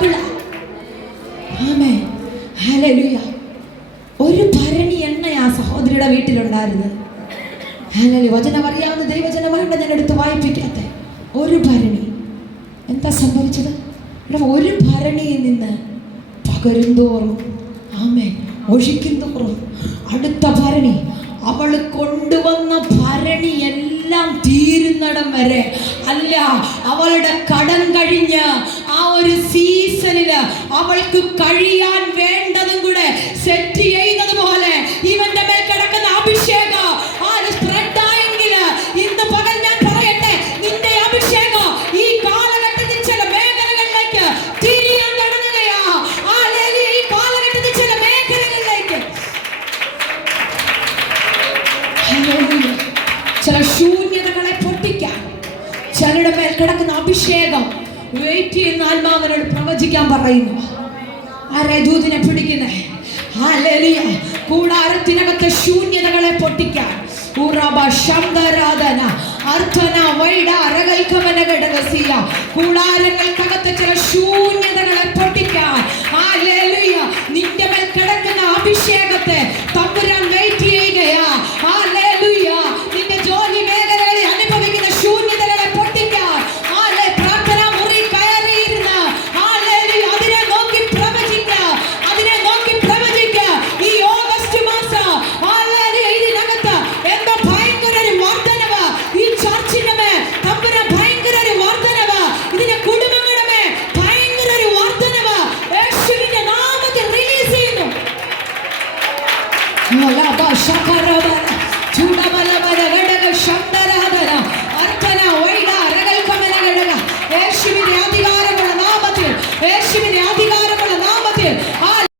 ഡബിളാ. ആമേൻ, hallelujah. ഒരു ഭരണി എണ്ണയാ സഹോദരിയുടെ വീട്ടിലുണ്ടായിരുന്നത്. Hallelujah. വചനം അറിയാവുന്ന ദൈവജനമാരുടെ ഞാൻ എടുത്ത് വായിപ്പിക്കാത്ത ഒരു ഭരണി. എന്താ സംഭവിച്ചത്? ഒരു ഭരണിയിൽ നിന്ന് പകരുന്തോറും, ആമേൻ, ഒഴിക്കും തോറും അടുത്ത ഭരണി, അവൾ കൊണ്ടുവന്ന ഭരണി എല്ലാം തീരുന്നിടം വരെ, അല്ല അവളുടെ കടം കഴിഞ്ഞ് ആ ഒരു സീസണില് അവൾക്ക് കഴിയാൻ വേണ്ടതും കൂടെ സെറ്റ് ചെയ്യുന്നത് പോലെ ഇവന്റെ മേൽ കിടക്കുന്ന അഭിഷേകം ആര് സ്പ്രെഡ് ആയെങ്കിൽ ഇന്ന് പകൽ ഞാൻ പറയട്ടെ, നിന്റെ അഭിഷേകം ഈ കാലഘട്ടത്തിൽ ചില മേഖലകളിലേക്ക് തിരിയാൻ തുടങ്ങുകയാ. ഈ കാലഘട്ടത്തിൽ ചില മേഖലകളിലേക്ക് ചില ശൂന്യതകളെ പൊട്ടിക്കാൻ ചിലരുടെ മേൽ കിടക്കുന്ന അഭിഷേകം വെയിറ്റ് ചെയ്യുന്ന ആത്മാവിനോട് പ്രവചിക്കാൻ പറയുന്നു. ആരെ ദൂതിനെ പിടിക്കുന്നേ? ഹല്ലേലൂയ. കൂടാരത്തിനകത്തെ ശൂന്യതകളെ പൊട്ടിക്കാൻ കൂടാരങ്ങൾക്കകത്തെ ചില ശൂന്യതകളെ പൊട്ടിക്കാൻ ഹല്ലേലൂയ നിന്റെ മേൽ കിടക്കുന്ന അഭിഷേകത്തെ തമ്പുരാൻ വെയിറ്റ് ചെയ്യുകയാ. ഹല്ലേലൂയ. നിന്റെ ജോലി മേഖലകളിൽ അനുഭവിക്കുന്ന ശൂന്യതകളെ പൊട്ടിക്കാൻ പ്രാർത്ഥനാ മുറി കയറിയിരുന്ന് ഹല്ലേലൂയ അതിനെ നോക്കി പ്രവചിക്കുക, അതിനെ നോക്കി പ്രവചിക്കുക. ഈ ഓഗസ്റ്റ് മാസം ഹല്ലേലൂയ ഇതിനകത്ത് എന്താ ഭയങ്കര ഒരു വർദ്ധനവ് ഈ ചർച്ചിന്റെ മേൽ തമ്പുരാൻ, ഭയങ്കര ഒരു വർദ്ധനവ് ഇതിന്റെ കുടുംബങ്ങളുടെ മേൽ ഭയങ്കര ഒരു വർദ്ധനവ് യേശുവിന്റെ നാമത്തിൽ റിലീസ് ചെയ്യുന്നു.